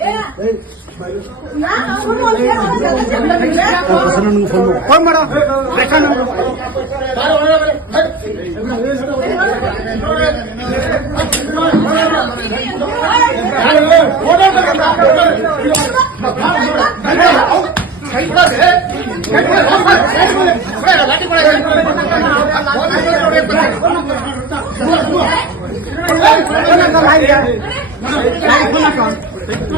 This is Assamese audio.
कौन मरा रेखा नाटी